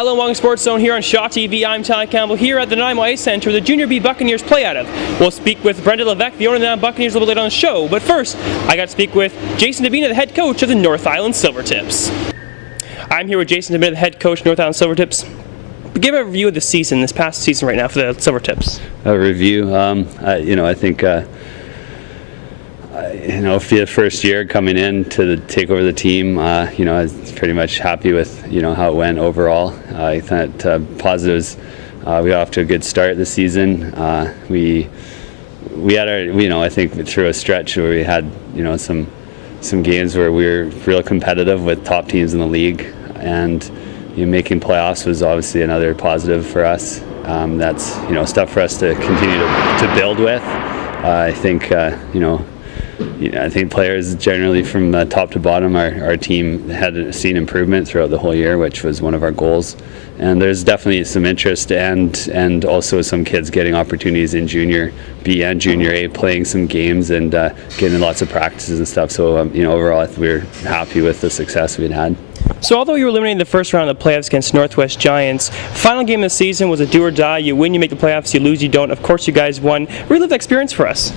Hello, Wong Sports Zone here on Shaw TV. I'm Tali Campbell here at the Nanaimo Ice Center, the Junior B Buccaneers play out of. We'll speak with Brenda Levesque, the owner of the Nanaimo Buccaneers, a little bit later on the show. But first, I got to speak with Jason Dubyna, the head coach of the North Island Silvertips. I'm here with Jason Dubyna, the head coach of North Island Silvertips. Give a review of the season, this past season right now for the Silvertips. A review, I think. For the first year coming in to take over the team, I was pretty much happy with how it went overall. I thought positives. We got off to a good start this season. We had our, I think through a stretch where we had some games where we were real competitive with top teams in the league, and making playoffs was obviously another positive for us. That's stuff for us to continue to build with. I think I think players generally from top to bottom, our team had seen improvement throughout the whole year, which was one of our goals. And there's definitely some interest and also some kids getting opportunities in Junior B and Junior A, playing some games and getting lots of practices and stuff. So overall, we're happy with the success we'd had. So although you were eliminated in the first round of the playoffs against Northwest Giants, final game of the season was a do or die. You win, you make the playoffs. You lose, you don't. Of course, you guys won. Relive that experience for us.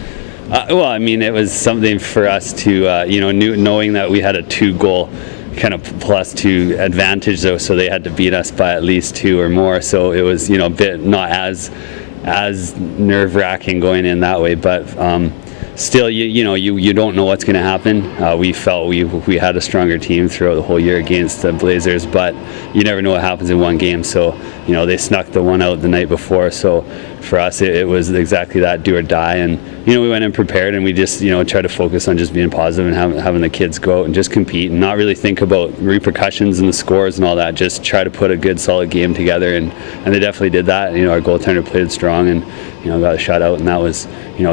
It was something for us to, knowing that we had a 2-goal kind of +2 advantage, though, so they had to beat us by at least 2 or more. So it was, a bit not as nerve-wracking going in that way, but still, you don't know what's going to happen. We felt we had a stronger team throughout the whole year against the Blazers, but you never know what happens in one game. So they snuck the one out the night before. So for us, it was exactly that, do or die. And we went in prepared, and we just try to focus on just being positive and having the kids go out and just compete and not really think about repercussions and the scores and all that. Just try to put a good, solid game together, and they definitely did that. Our goaltender played strong and got a shutout, and that was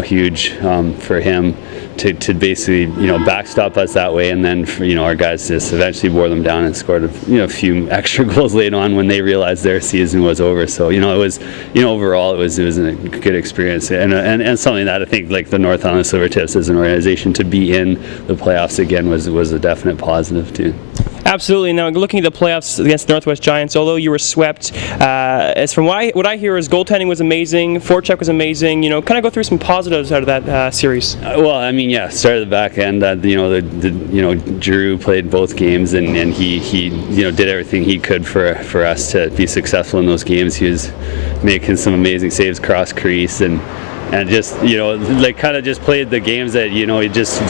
huge for him to basically backstop us that way. And then our guys just eventually wore them down and scored a few extra goals late on when they realized their season was over. So it was overall it was a good experience and something that I think like the North Island Silvertips as an organization to be in the playoffs again was a definite positive too. Absolutely. Now, looking at the playoffs against the Northwest Giants, although you were swept, as from what I hear is goaltending was amazing, forecheck was amazing. Kind of go through some positives out of that series. Started the back end. Drew played both games, and he did everything he could for us to be successful in those games. He was making some amazing saves cross crease and just kind of just played the games that he just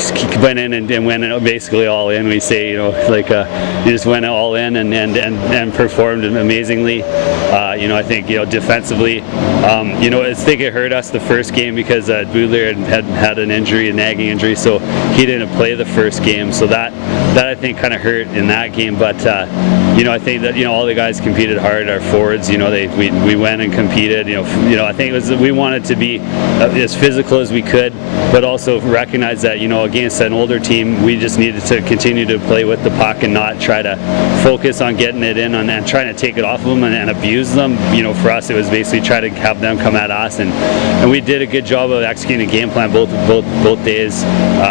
went in and went basically all in. We say he just went all in and performed amazingly. I think defensively, I think it hurt us the first game because Boodler had an injury, a nagging injury, so he didn't play the first game. So that I think kind of hurt in that game. But I think that all the guys competed hard. Our forwards, we went and competed. I think we wanted to be as physical as we could, but also recognize that against an older team, we just needed to continue to play with the puck and not try to focus on getting it in and trying to take it off of them and abuse them. For us, it was basically try to have them come at us, and we did a good job of executing the game plan both days.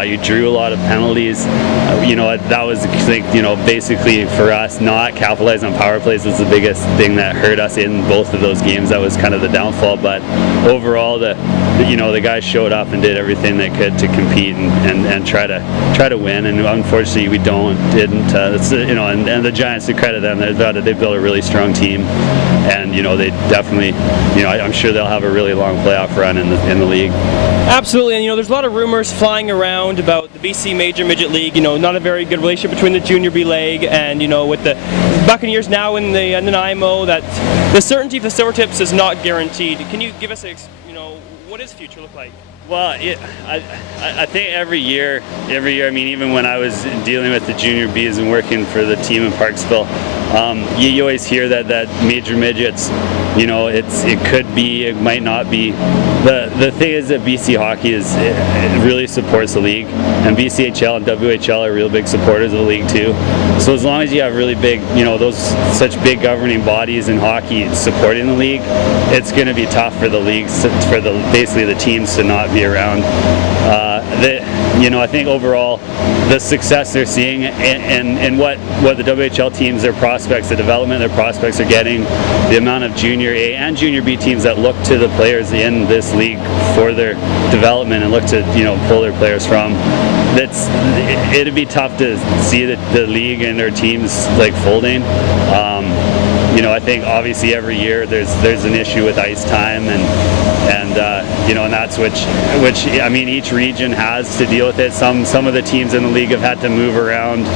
You drew a lot of penalties. That was basically for us not capitalizing on power plays was the biggest thing that hurt us in both of those games. That was kind of the downfall, but overall the guys showed up and did everything they could to compete and try to win, and unfortunately we didn't. And the Giants, to credit them, they built a really strong team, and they definitely, I'm sure they'll have a really long playoff run in the league. Absolutely, and there's a lot of rumors flying around about the BC Major Midget League. Not a very good relationship between the Junior B League and with the Buccaneers now in the Nanaimo, that the certainty of the Silvertips is not guaranteed. Can you give us what does the future look like? Well, I think every year, even when I was dealing with the Junior Bs and working for the team in Parksville, you always hear that major midgets, it could be, it might not be. The thing is that BC Hockey it really supports the league, and BCHL and WHL are real big supporters of the league too. So as long as you have really big, those such big governing bodies in hockey supporting the league, it's going to be tough for the leagues, basically the teams to not be around. I think overall the success they're seeing and what the WHL teams, their prospects, the development their prospects are getting, the amount of junior A and junior B teams that look to the players in this league for their development and look to pull their players from. It'd be tough to see the league and their teams like folding. I think obviously every year there's an issue with ice time and that's which I mean each region has to deal with it. Some of the teams in the league have had to move around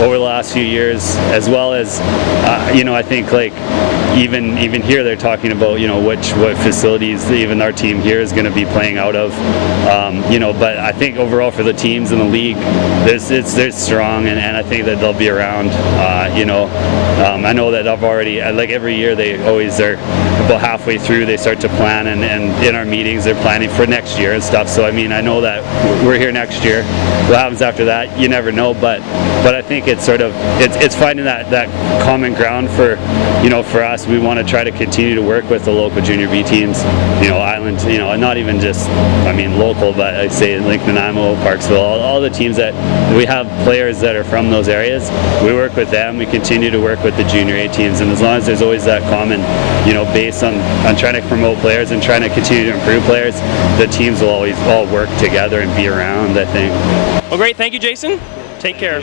over the last few years, as well as I think like even here they're talking about what facilities even our team here is going to be playing out of. But I think overall for the teams in the league, they're strong and I think that they'll be around. I know that I've already like every year they always are about halfway through they start to plan and in our meetings they're planning for next year and stuff. So I mean I know that we're here next year. What happens after that you never know, but I think it's sort of it's finding that common ground for for us. We want to try to continue to work with the local junior B teams, Island, not even just local, but I say like Nanaimo, Parksville, all the teams that we have players that are from those areas. We work with them. We continue to work with the junior A teams, and as long as there's always that common base on trying to promote players and trying to continue to improve players, the teams will always all work together and be around, I think. Well, great. Thank you, Jason. Take care.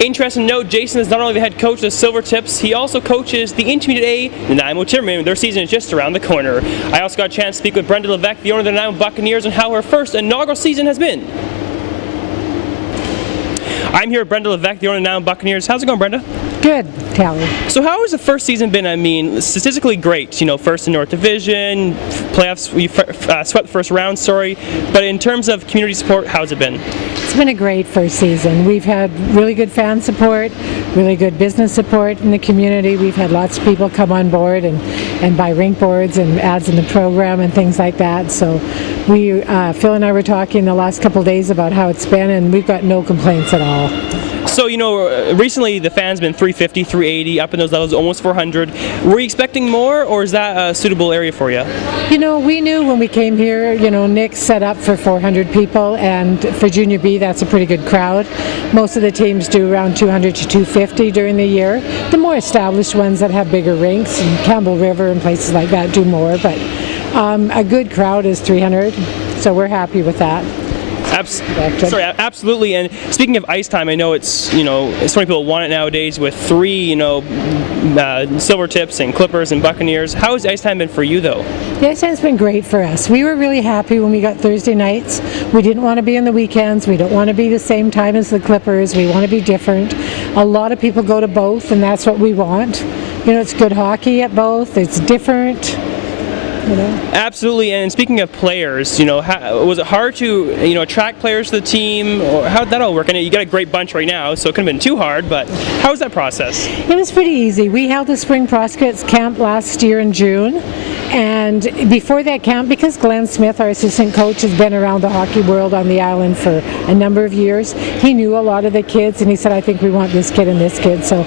Interesting note, Jason is not only the head coach of the Silvertips, he also coaches the Intermediate A Nanaimo Timbermen. Their season is just around the corner. I also got a chance to speak with Brenda Levesque, the owner of the Nanaimo Buccaneers, on how her first inaugural season has been. I'm here with Brenda Levesque, the owner of the Nanaimo Buccaneers. How's it going, Brenda? Good, Tali. So how has the first season been? I mean, statistically great. First in North Division, playoffs, we swept the first round, but in terms of community support, how's it been? It's been a great first season. We've had really good fan support, really good business support in the community. We've had lots of people come on board and buy rink boards and ads in the program and things like that. So Phil and I were talking the last couple of days about how it's been, and we've got no complaints at all. So, recently the fans been 350, 380, up in those levels, almost 400. Were you expecting more, or is that a suitable area for you? We knew when we came here, Nick set up for 400 people, and for Junior B, that's a pretty good crowd. Most of the teams do around 200 to 250 during the year. The more established ones that have bigger rinks, and Campbell River and places like that do more, but a good crowd is 300, so we're happy with that. Absolutely. And speaking of ice time, I know it's so many people want it nowadays with three Silvertips and Clippers and Buccaneers. How has ice time been for you though? The ice time's been great for us. We were really happy when we got Thursday nights. We didn't want to be on the weekends. We don't want to be the same time as the Clippers. We want to be different. A lot of people go to both, and that's what we want. It's good hockey at both. It's different. Absolutely. And speaking of players, was it hard to attract players to the team, or how did that all work? I know you got a great bunch right now, so it couldn't have been too hard, but how was that process? It was pretty easy. We held a spring prospects camp last year in June, and before that camp, because Glenn Smith, our assistant coach, has been around the hockey world on the island for a number of years, he knew a lot of the kids, and he said, I think we want this kid and this kid. So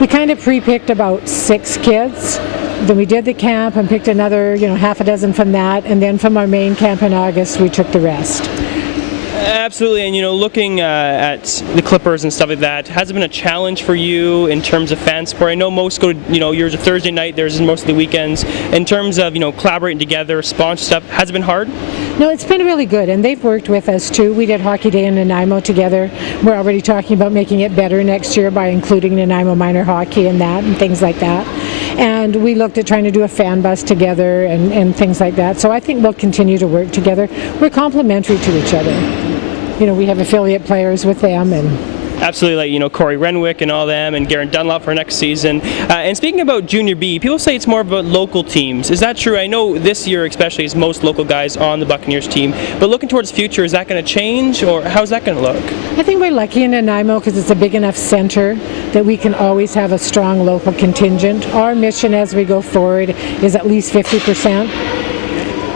we kind of pre-picked about 6 kids. Then we did the camp and picked another, half a dozen from that, and then from our main camp in August, we took the rest. Absolutely, and looking at the Clippers and stuff like that, has it been a challenge for you in terms of fan support? I know most go to, yours are Thursday night, theirs is mostly weekends. In terms of, collaborating together, sponsor stuff, has it been hard? No, it's been really good, and they've worked with us too. We did Hockey Day in Nanaimo together. We're already talking about making it better next year by including Nanaimo minor hockey and that and things like that. And we looked at trying to do a fan bus together and things like that. So I think we'll continue to work together. We're complementary to each other. We have affiliate players with them, and absolutely, like Corey Renwick and all them, and Garen Dunlop for next season. And speaking about Junior B, people say it's more about local teams. Is that true? I know this year especially is most local guys on the Buccaneers team, but looking towards the future, is that going to change, or how's that going to look? I think we're lucky in Nanaimo because it's a big enough center that we can always have a strong local contingent. Our mission as we go forward is at least 50%.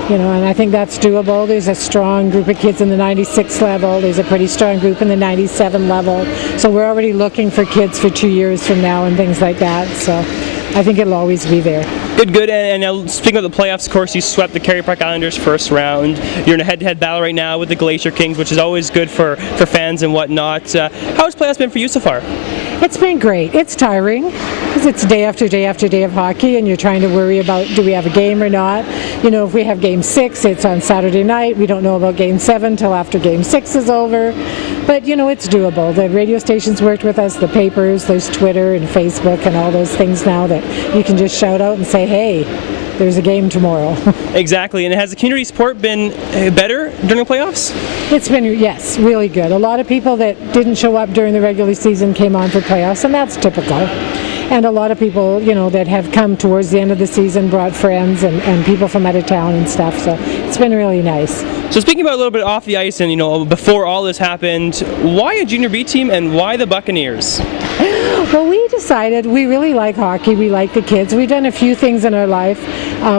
And I think that's doable. There's a strong group of kids in the 96 level. There's a pretty strong group in the 97 level. So we're already looking for kids for 2 years from now and things like that. So I think it'll always be there. Good. And now, speaking of the playoffs, of course, you swept the Carey Park Islanders first round. You're in a head-to-head battle right now with the Glacier Kings, which is always good for fans and whatnot. How has playoffs been for you so far? It's been great. It's tiring because it's day after day after day of hockey, and you're trying to worry about, do we have a game or not? You know, if we have game 6, it's on Saturday night. We don't know about game 7 till after game 6 is over. But, you know, it's doable. The radio stations worked with us, the papers, there's Twitter and Facebook and all those things now that you can just shout out and say, hey, there's a game tomorrow. Exactly. And has the community support been better during the playoffs? It's been, yes, really good. A lot of people that didn't show up during the regular season came on for playoffs, and that's typical. And a lot of people, you know, that have come towards the end of the season brought friends and people from out of town and stuff. So it's been really nice. So speaking about a little bit off the ice and, you know, before all this happened, why a junior B team and why the Buccaneers? Well, we decided we really like hockey. We like the kids. We've done a few things in our life.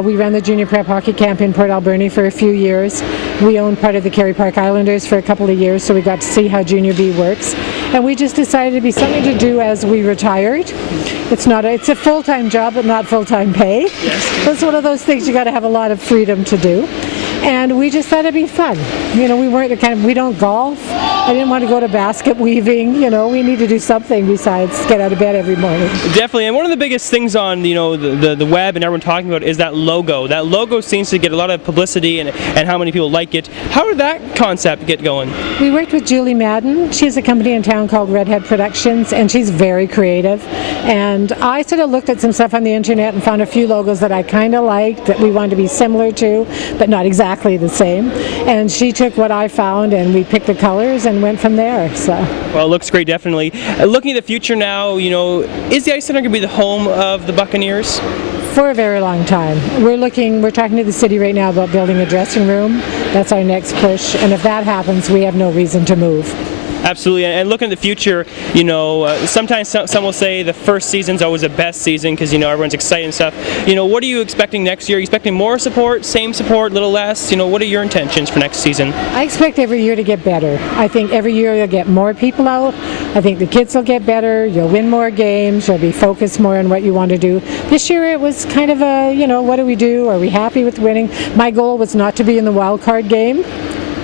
We ran the junior prep hockey camp in Port Alberni for a few years. We owned part of the Carey Park Islanders for a couple of years, so we got to see how junior B works. And we just decided it'd be something to do as we retired. It's a full-time job, but not full-time pay. Yes. That's one of those things you got to have a lot of freedom to do. And we just thought it'd be fun. You know, we weren't the kind of, we don't golf. I didn't want to go to basket weaving. You know, we need to do something besides get out of bed every morning. Definitely, and one of the biggest things on, you know, the web and everyone talking about is that logo. That logo seems to get a lot of publicity and how many people like it. How did that concept get going? We worked with Julie Madden. She has a company in town called Redhead Productions, and she's very creative. And I sort of looked at some stuff on the internet and found a few logos that I kind of liked, that we wanted to be similar to, but not exactly the same. And she took what I found and we picked the colors and went from there. So. Well, it looks great, definitely. Looking at the future now, you know, is the Ice Center going to be the home of the Buccaneers? For a very long time. We're talking to the city right now about building a dressing room. That's our next push. And if that happens, we have no reason to move. Absolutely, and looking at the future, you know, sometimes some will say the first season's always the best season because, you know, everyone's excited and stuff. You know, what are you expecting next year? Are you expecting more support, same support, a little less? You know, what are your intentions for next season? I expect every year to get better. I think every year you'll get more people out. I think the kids will get better. You'll win more games. You'll be focused more on what you want to do. This year it was kind of a, you know, what do we do? Are we happy with winning? My goal was not to be in the wild card game.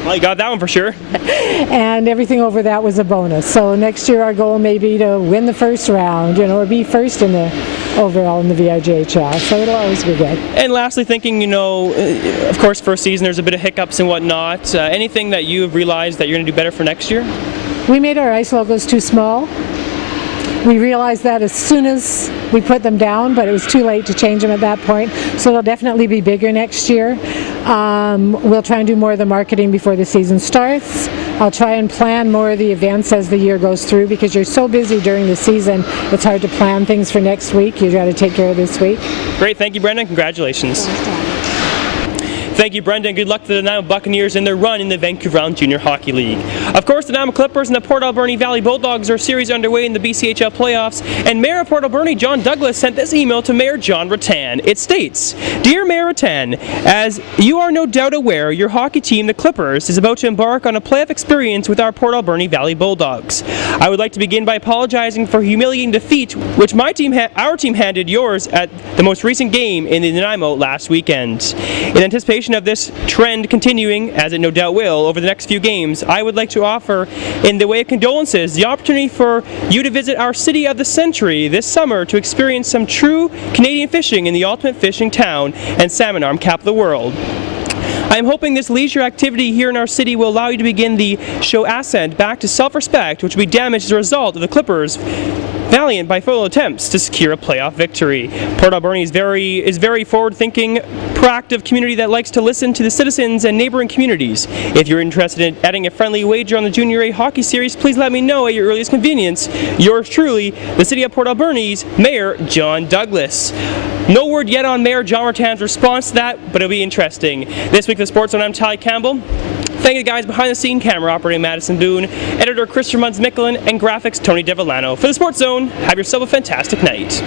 Well, you got that one for sure. And everything over that was a bonus. So next year our goal may be to win the first round, you know, or be first in the overall in the VIJHL. So it'll always be good. And lastly, thinking, you know, of course, first season there's a bit of hiccups and whatnot. Anything that you have realized that you're going to do better for next year? We made our ice logos too small. We realized that as soon as we put them down, but it was too late to change them at that point. So they'll definitely be bigger next year. We'll try and do more of the marketing before the season starts. I'll try and plan more of the events as the year goes through because you're so busy during the season, it's hard to plan things for next week. You've got to take care of this week. Great, thank you, Brenda. Congratulations. Thank you, Brenda, and good luck to the Nanaimo Buccaneers in their run in the Vancouver Island Junior Hockey League. Of course, the Nanaimo Clippers and the Port Alberni Valley Bulldogs are series underway in the BCHL playoffs, and Mayor of Port Alberni, John Douglas, sent this email to Mayor John Rattan. It states, "Dear Mayor Rattan, as you are no doubt aware, your hockey team, the Clippers, is about to embark on a playoff experience with our Port Alberni Valley Bulldogs. I would like to begin by apologizing for humiliating defeat, which our team handed yours at the most recent game in the Nanaimo last weekend. In anticipation of this trend continuing, as it no doubt will, over the next few games, I would like to offer, in the way of condolences, the opportunity for you to visit our City of the Century this summer to experience some true Canadian fishing in the ultimate fishing town and salmon arm cap of the world. I am hoping this leisure activity here in our city will allow you to begin the show ascent back to self-respect, which will be damaged as a result of the Clippers' valiant bifocal attempts to secure a playoff victory. Port Alberni is very forward-thinking, proactive community that likes to listen to the citizens and neighboring communities. If you're interested in adding a friendly wager on the Junior A Hockey Series, please let me know at your earliest convenience. Yours truly, the City of Port Alberni's Mayor John Douglas." No word yet on Mayor John Rattan's response to that, but it'll be interesting. This week, the Sports Zone, I'm Tali Campbell. Thank you guys behind the scene, camera operator Madison Boone, editor Christopher Munz-Mickelin, and graphics Tony Devillano. For the Sports Zone, have yourself a fantastic night.